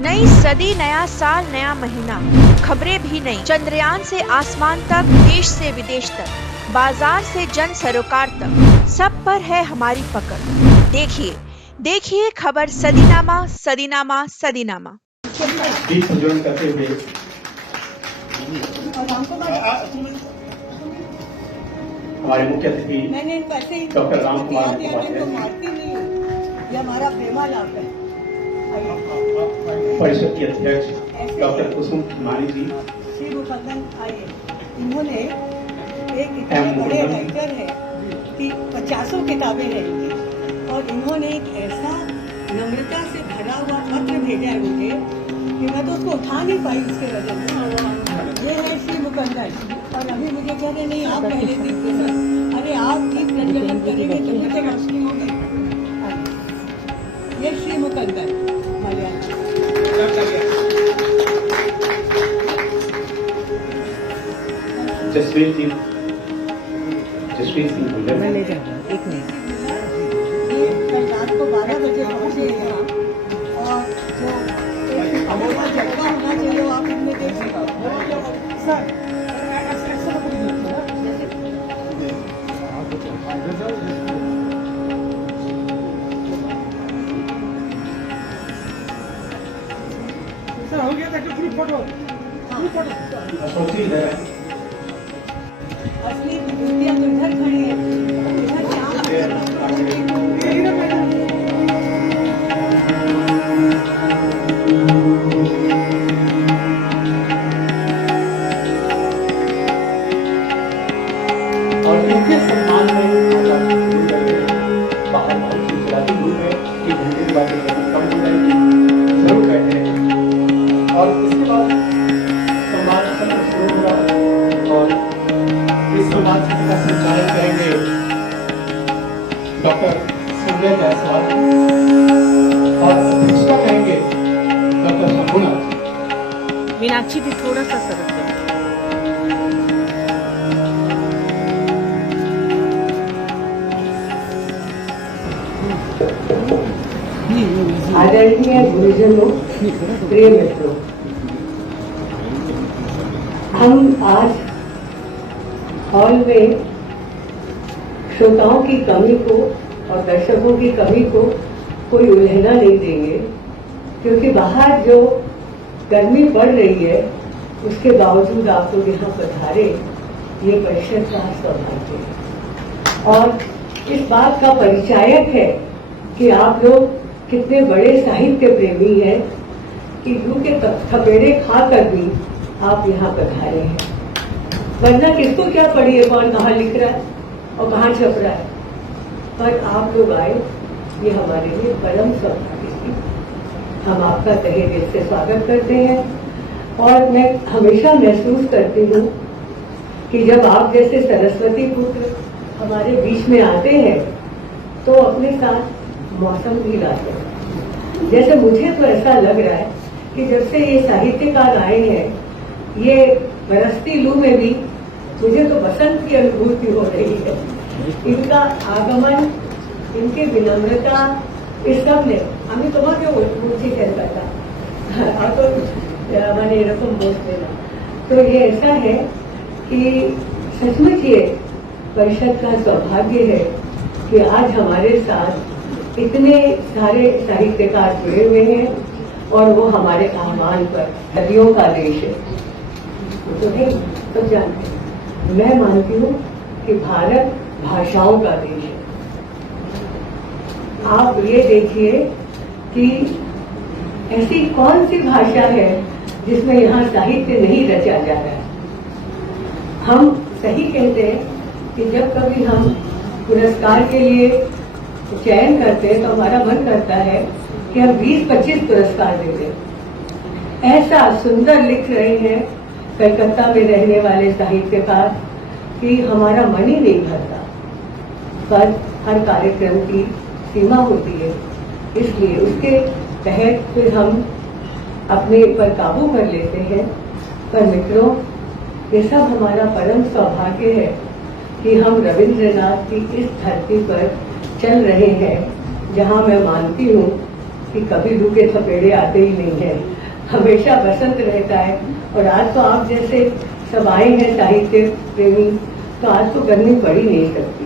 नई सदी, नया साल, नया महीना, खबरें भी नई। चंद्रयान से आसमान तक, देश से विदेश तक, बाजार से जन सरोकार तक, सब पर है हमारी पकड़। देखिए देखिए खबर सदीनामा सदीनामा सदीनामा। करते हुए हमारे मुख्य अतिथि डॉक्टर राम कुमार ये हमारा प्रेमालाप है। परिषद की अध्यक्ष डॉक्टर कुसुम खिमानी जी, श्री मुकद्दम आइए। इन्होंने एक इतने बड़े राइटर है कि 50 किताबें हैं इनकी, और इन्होंने एक ऐसा नम्रता से भरा हुआ पत्र भेजा है मुझे कि मैं तो उसको उठा नहीं पाई उसके वजह से। ये है श्री मुकद्दम, और अभी मुझे कह रहे नहीं आप पहले दीप प्रज्वलन। अरे आप दीप प्रज्वलन करेंगे तभी तो रोशनी होगी। ये श्री मुकद्दम मलयालम। जसवीर सिंह भुल्लर, मैं ले जाऊंगा, एक मिनट। ये कल रात को 12 बजे पहुंचे यहाँ, और जो एक झटका होना चाहिए वो आप इनमें देख सकते सर। हो गया था ग्रुप फोटो असली विभूतियां तो इधर खड़ी है, इधर और इनके सम्मान में बाहर बहुत गुजराती ग्रुप है कि हिंदी की बातें कम हो जाएगी, जरूर कहते हैं। और इसके बाद संवाद सत्र शुरू होगा, और इस संवाद सत्र का संचालन करेंगे डॉक्टर संजय जायसवाल, और अध्यक्षता करेंगे डॉक्टर शंभुनाथ। मीनाक्षी भी थोड़ा सा सरक जाए। आदरणीय गुरुजनों, प्रिय मित्रों, हम आज हॉल में श्रोताओं की कमी को और दर्शकों की कमी को कोई उल्लेखना नहीं देंगे, क्योंकि बाहर जो गर्मी पड़ रही है उसके बावजूद आप लोग यहाँ पधारे, ये परिषद का सौभाग्य है। और इस बात का परिचायक है कि आप लोग कितने बड़े साहित्य प्रेमी हैं कि यूं के थपेड़े खाकर भी आप यहाँ पधारे हैं। वरना किसको क्या पड़ी है, कौन कहाँ लिख रहा है और कहाँ छप रहा है, पर आप लोग आए, ये हमारे लिए परम सौभाग्य है। हम आपका तहे दिल से स्वागत करते हैं, और मैं हमेशा महसूस करती हूँ कि जब आप जैसे सरस्वती पुत्र हमारे बीच में आते हैं तो अपने साथ मौसम भी लाते हैं। जैसे मुझे तो ऐसा लग रहा है कि जब से ये साहित्यकार आए हैं, ये बरसती लू में भी मुझे तो बसंत की अनुभूति हो रही है। इनका आगमन, इनके विनम्रता, इस सब ने हमें तुम्हारे मुझे कहता था और तो मैंने रकम बोल देना। तो ये ऐसा है कि सचमुच ये परिषद का सौभाग्य है कि आज हमारे साथ इतने सारे साहित्यकार जुड़े हुए हैं, और वो हमारे आह्वान पर सदियों का देश है। तो नहीं सब जानते हैं, मैं मानती हूँ कि भारत भाषाओं का देश है। आप ये देखिए कि ऐसी कौन सी भाषा है जिसमें यहाँ साहित्य नहीं रचा जा रहा है। हम सही कहते हैं कि जब कभी हम पुरस्कार के लिए चयन करते हैं तो हमारा मन करता है कि हम 20-25 पुरस्कार दे दें। ऐसा सुंदर लिख रहे हैं कलकत्ता में रहने वाले साहित्यकार कि हमारा मन ही नहीं भरता, पर हर कार्यक्रम की सीमा होती है, इसलिए उसके तहत फिर हम अपने पर काबू कर लेते हैं। पर मित्रों, ये सब हमारा परम सौभाग्य है कि हम रविंद्रनाथ की इस धरती पर चल रहे हैं, जहां मैं मानती हूँ कि कभी रूखे थपेड़े आते ही नहीं है, हमेशा बसंत रहता है। और आज तो आप जैसे सब आए हैं साहित्य प्रेमी, तो आज तो गर्मी पड़ी नहीं सकती।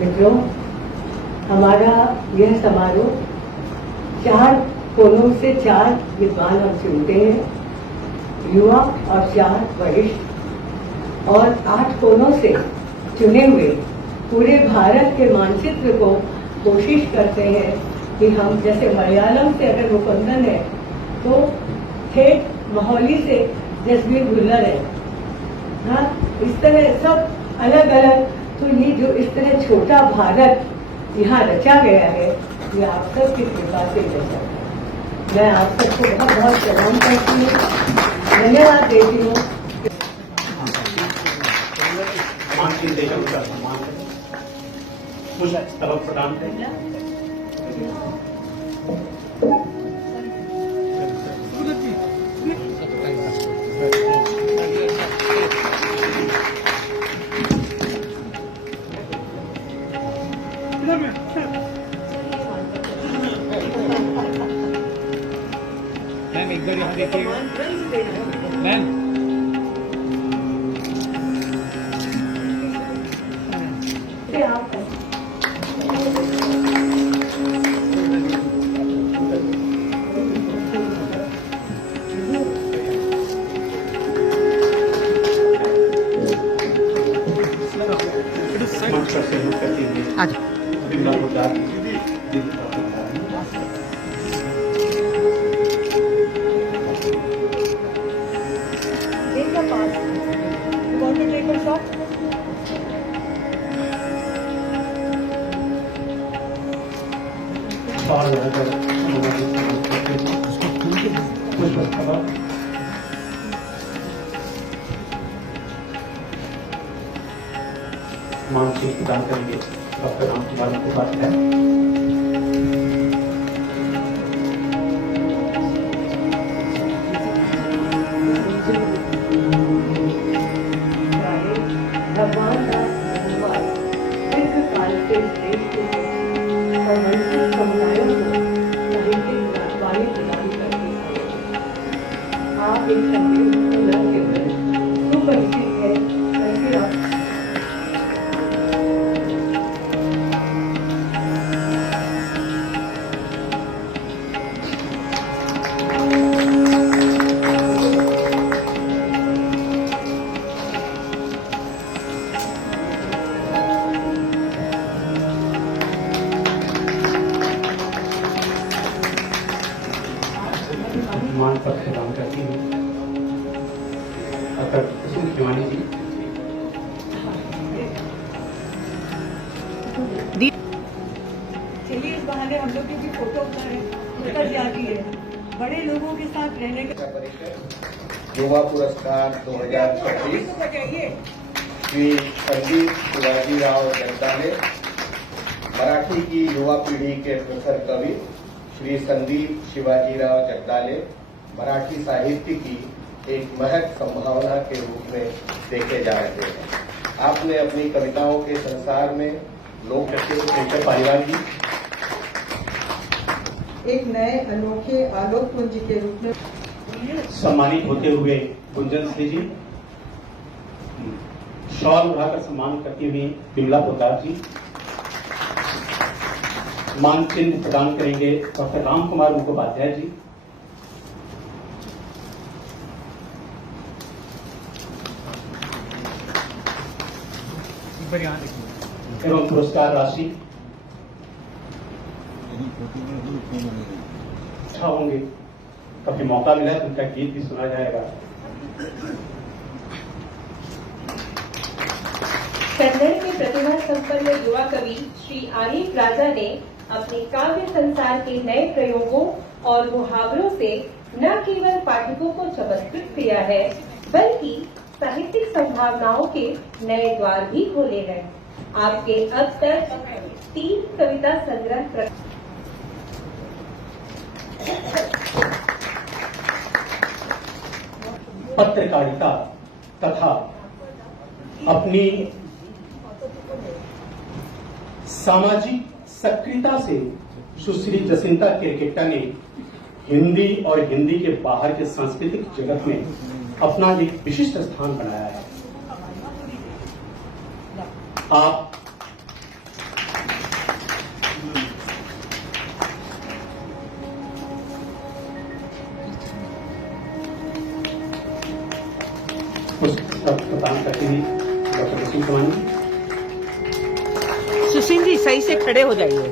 मित्रों, हमारा यह समारोह 4 कोनों से 4 विद्वान हम चुनते हैं, युवा और 4 वरिष्ठ, और 8 कोनों से चुने हुए पूरे भारत के मानचित्र को कोशिश करते हैं कि हम, जैसे मलयालम से अगर मुकुंदन है तो ठेठ मोहाली से जसबीर भुल्लर है, हाँ, इस तरह सब अलग अलग। तो ये जो इस तरह छोटा भारत यहाँ रचा गया है, ये आप सबकी कृपा से रचा है। मैं आप सबको बहुत बहुत सलाम करती हूँ, धन्यवाद देती हूँ। प्रदान करें। मैम एक बार यहाँ देखिए मैम। मानसिक प्रदान करेंगे डॉक्टर राम कुमार मुखोपाध्याय। भगवान का धन्यवाद दीर्घकाल से इस देश को और वंचित समुदायों को साहित्यिक वाणी प्रदान करते हैं। आप एक संदेश न केवल सुपरिचित है, बल्कि आप मान पत्र प्रदान करती हूँ डॉक्टर कुसुम खिवानी जी। चलिए इस बहाने हम लोग की भी फोटो उतर जाती है। बड़े लोगों के साथ रहने का युवा पुरस्कार 2025 श्री संदीप शिवाजी राव जगदाले, मराठी की युवा पीढ़ी के प्रखर कवि श्री संदीप शिवाजीराव जगदाले मराठी साहित्य की एक महक संभावना के रूप में देखे जा रहे हैं। आपने अपनी कविताओं के संसार में लोक शेखर पालीवाल जी एक नए अनोखे आलोक पुंज के रूप में सम्मानित होते हुए गुंजन सिंह जी, शॉल उठाकर सम्मान करती हुई बिमला पोदार जी, मान चिन्ह प्रदान करेंगे डॉक्टर राम कुमार मुखोपाध्याय जी, एवं पुरस्कार राशि अच्छा होंगे। कभी मौका मिला है तो उनका गीत भी सुना जाएगा। कन्नड़ के प्रतिभा संपन्न युवा कवि श्री आरिफ राजा ने अपने काव्य संसार के नए प्रयोगों और मुहावरों से न केवल पाठकों को चमत्कृत किया है, बल्कि साहित्यिक संभावनाओं के नए द्वार भी खोले हैं। आपके अब तक 3 कविता संग्रह पत्रकारिता तथा अपनी सामाजिक सक्रियता से सुश्री जसिंता केरकेट्टा ने हिंदी और हिंदी के बाहर के सांस्कृतिक जगत में अपना एक विशिष्ट स्थान बनाया है। आप प्रदान करते हैं डॉक्टर वसीम कमानी। सुशील जी सही से खड़े हो जाइए।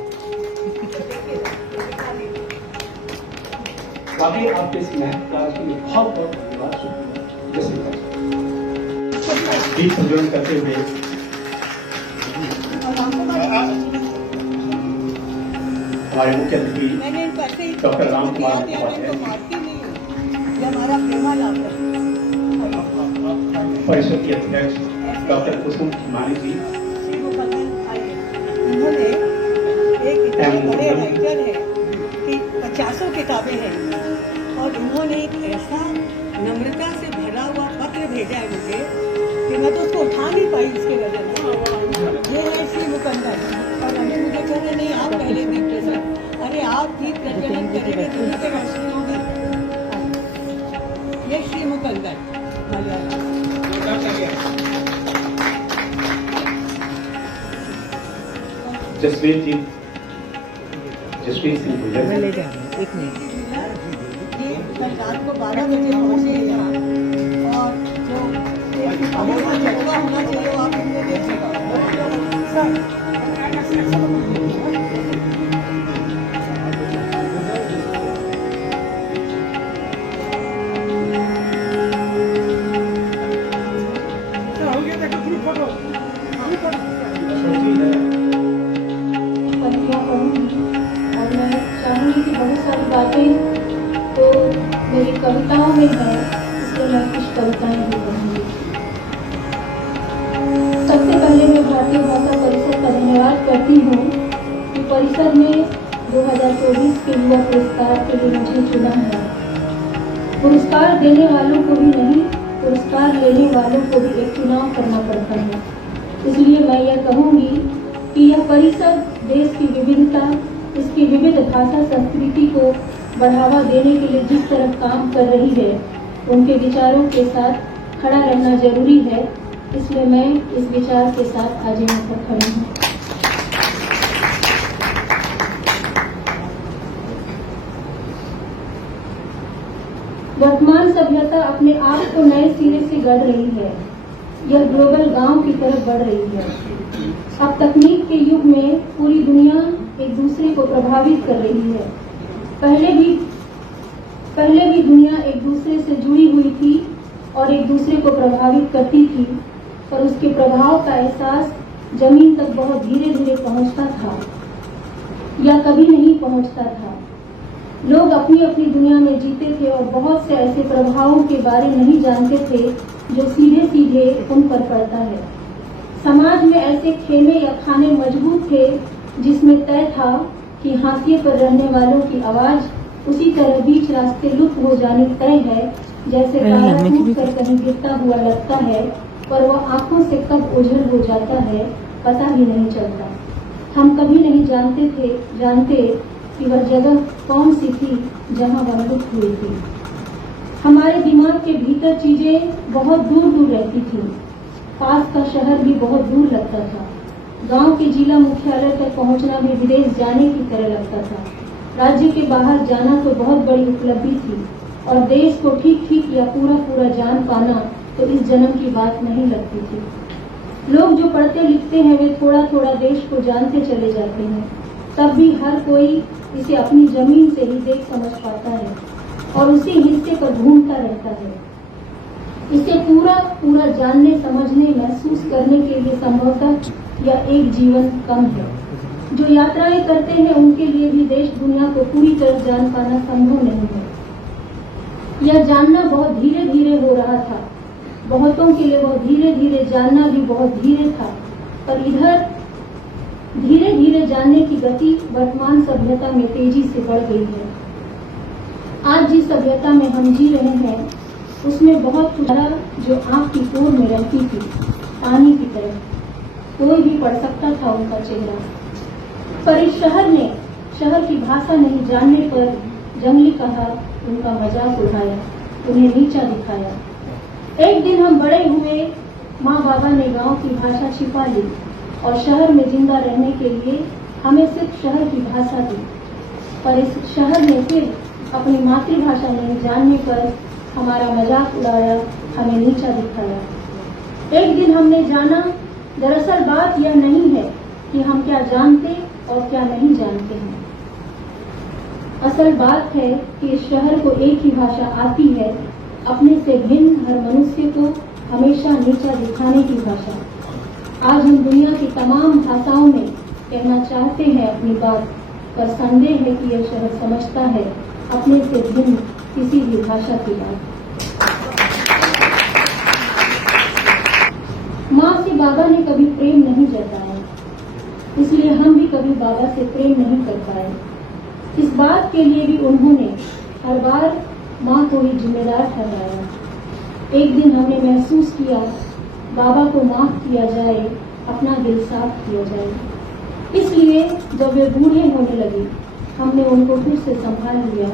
वाकई आपके इस महत्व कार्य के लिए बहुत बहुत धन्यवाद। शुक्रिया। गीत प्रज्वलन करते हुए हमारे मुख्य अतिथि डॉक्टर राम कुमार परिषद के अध्यक्ष डॉक्टर कुसुम खिमानी जी, उन्होंने एक इतने बड़े राइटर है कि 50 किताबें हैं और उन्होंने एक ऐसा नम्रता से भरा हुआ पत्र भेजा है मुझे कि मैं तो उसको उठा नहीं पाई इसके वजह से। ये है श्री मुकंदर और अभी मुझे कह रहे नहीं आप पहले दीप प्रज्वलन। अरे आप दीप प्रज्वलन करेंगे तो उनकी रोशनी होगी। ये श्री मुकंदर मलयालम। जसवीर सिंह भुजर ले जाएंगे एक मिनट। ये कल रात को 12 बजे पहुंचे यहाँ और जो जगह होना चाहिए वो आप इनमें देख सकते और मैं चाहूँगी कि बहुत सारी बातें तो मेरी कविताओं में है, इसलिए मैं कुछ कविताएं भी पढ़ूंगी। सबसे पहले मैं भारतीय भाषा परिषद का धन्यवाद करती हूँ कि परिषद ने 2024 के युवा पुरस्कार के लिए मुझे चुना है। पुरस्कार देने वालों को भी नहीं, पुरस्कार लेने वालों को भी एक चुनाव करना पड़ता है। इसलिए मैं यह कहूँगी कि यह परिषद देश की विविधता, इसकी विविध भाषा संस्कृति को बढ़ावा देने के लिए जिस तरह काम कर रही है, उनके विचारों के साथ खड़ा रहना जरूरी है। इसलिए मैं इस विचार के साथ आज यहाँ पर खड़ी हूँ। वर्तमान सभ्यता अपने आप को नए सिरे से गढ़ रही है। यह ग्लोबल गांव की तरफ बढ़ रही है। अब तकनीक के युग में पूरी दुनिया एक दूसरे को प्रभावित कर रही है। पहले भी दुनिया एक दूसरे से जुड़ी हुई थी और एक दूसरे को प्रभावित करती थी, पर उसके प्रभाव का एहसास जमीन तक बहुत धीरे धीरे पहुंचता था या कभी नहीं पहुंचता था। लोग अपनी अपनी दुनिया में जीते थे और बहुत से ऐसे प्रभावों के बारे नहीं जानते थे जो सीधे सीधे उन पर पड़ता है। समाज में ऐसे खेमे या खाने मजबूत थे जिसमें तय था कि हाशिए पर रहने वालों की आवाज उसी तरह बीच रास्ते लुप्त हो जानी तय है, जैसे तारा टूट कर कहीं गिरता हुआ लगता है, पर वह आंखों से कब ओझल हो जाता है पता भी नहीं चलता। हम कभी नहीं जानते कि वह जगह कौन सी थी जहां वह लुप्त हुई थी। हमारे दिमाग के भीतर चीजें बहुत दूर दूर रहती थी। पास का शहर भी बहुत दूर लगता था। गांव के जिला मुख्यालय तक पहुंचना भी विदेश जाने की तरह लगता था। राज्य के बाहर जाना तो बहुत बड़ी उपलब्धि थी और देश को ठीक ठीक या पूरा पूरा जान पाना तो इस जन्म की बात नहीं लगती थी। लोग जो पढ़ते लिखते हैं वे थोड़ा थोड़ा देश को जानते चले जाते हैं, तब भी हर कोई इसे अपनी जमीन से ही देख समझ पाता है और उसी हिस्से पर घूमता रहता है। इसे पूरा पूरा जानने, समझने, महसूस करने के लिए संभवतः या एक जीवन कम है। जो यात्राएं करते हैं उनके लिए भी देश दुनिया को पूरी तरह जान पाना संभव नहीं है। यह जानना बहुत धीरे धीरे हो रहा था। बहुतों के लिए बहुत धीरे धीरे जानना भी बहुत धीरे था, पर इधर धीरे धीरे जानने की गति वर्तमान सभ्यता में तेजी से बढ़ गई है। आज जिस सभ्यता में हम जी रहे हैं उसमें बहुत कुछ जो आंख की कोर में रहती थी, पानी की तरह कोई भी पढ़ सकता था उनका चेहरा। पर इस शहर ने शहर की भाषा नहीं जानने पर जंगली कहा, उनका मजाक उड़ाया, उन्हें नीचा दिखाया। एक दिन हम बड़े हुए, माँ बाबा ने गांव की भाषा छिपा ली और शहर में जिंदा रहने के लिए हमें सिर्फ शहर की भाषा दी। पर इस शहर ने फिर अपनी मातृभाषा नहीं जानने पर हमारा मजाक उड़ाया, हमें नीचा दिखाया। एक दिन हमने जाना, दरअसल बात यह नहीं है कि हम क्या जानते और क्या नहीं जानते हैं। असल बात है कि इस शहर को एक ही भाषा आती है, अपने से भिन्न हर मनुष्य को हमेशा नीचा दिखाने की भाषा। आज हम दुनिया की तमाम भाषाओं में कहना चाहते हैं अपनी बात, पर संदेह है कि यह शहर समझता है अपने से भिन्न किसी भी भाषा की बात। माँ से बाबा ने कभी प्रेम नहीं जताया, इसलिए हम भी कभी बाबा से प्रेम नहीं कर पाए। इस बात के लिए भी उन्होंने हर बार माँ को ही जिम्मेदार ठहराया। एक दिन हमने महसूस किया बाबा को माफ किया जाए, अपना दिल साफ किया जाए। इसलिए जब वे बूढ़े होने लगे, हमने उनको फिर से संभाल लिया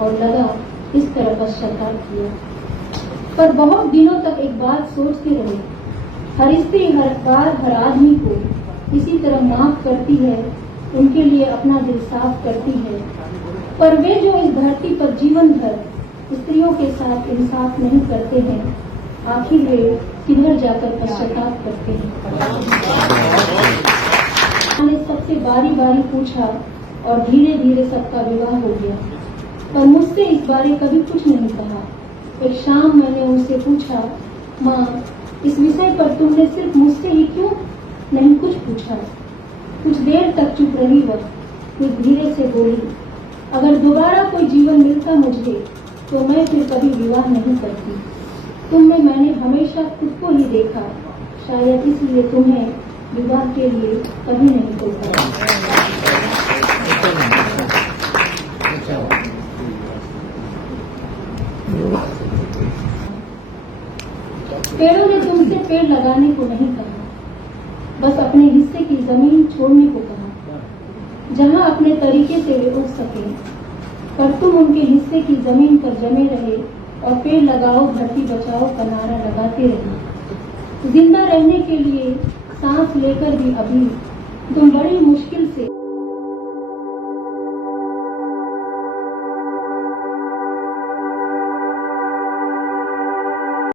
और लगा इस तरह पश्चाताप किया। पर बहुत दिनों तक एक बात सोचते रहे, हर स्त्री हर बार हर आदमी को इसी तरह माफ करती है, उनके लिए अपना दिल साफ करती है, पर वे जो इस धरती पर जीवन भर स्त्रियों के साथ इंसाफ नहीं करते हैं, आखिर वे किधर जाकर पश्चाताप करते हैं। मैंने सबसे बारी बारी पूछा और धीरे धीरे सबका विवाह हो गया, पर मुझसे इस बारे कभी कुछ नहीं कहा। एक शाम मैंने उनसे पूछा, माँ, इस विषय पर तुमने सिर्फ मुझसे ही क्यों नहीं कुछ पूछा? कुछ देर तक चुप रही वह, फिर धीरे से बोली, अगर दोबारा कोई जीवन मिलता मुझे तो मैं फिर कभी विवाह नहीं करती। तुम में मैंने हमेशा खुद को ही देखा, शायद इसलिए तुम्हें विवाह के लिए कभी नहीं सोचा। पेड़ों ने तुमसे पेड़ लगाने को नहीं कहा, बस अपने हिस्से की जमीन छोड़ने को कहा, जहां अपने तरीके से वे उग सके। पर तुम उनके हिस्से की जमीन पर जमे रहे और पेड़ लगाओ धरती बचाओ का नारा लगाते रहे। जिंदा रहने के लिए सांस लेकर भी अभी तुम बड़ी मुश्किल से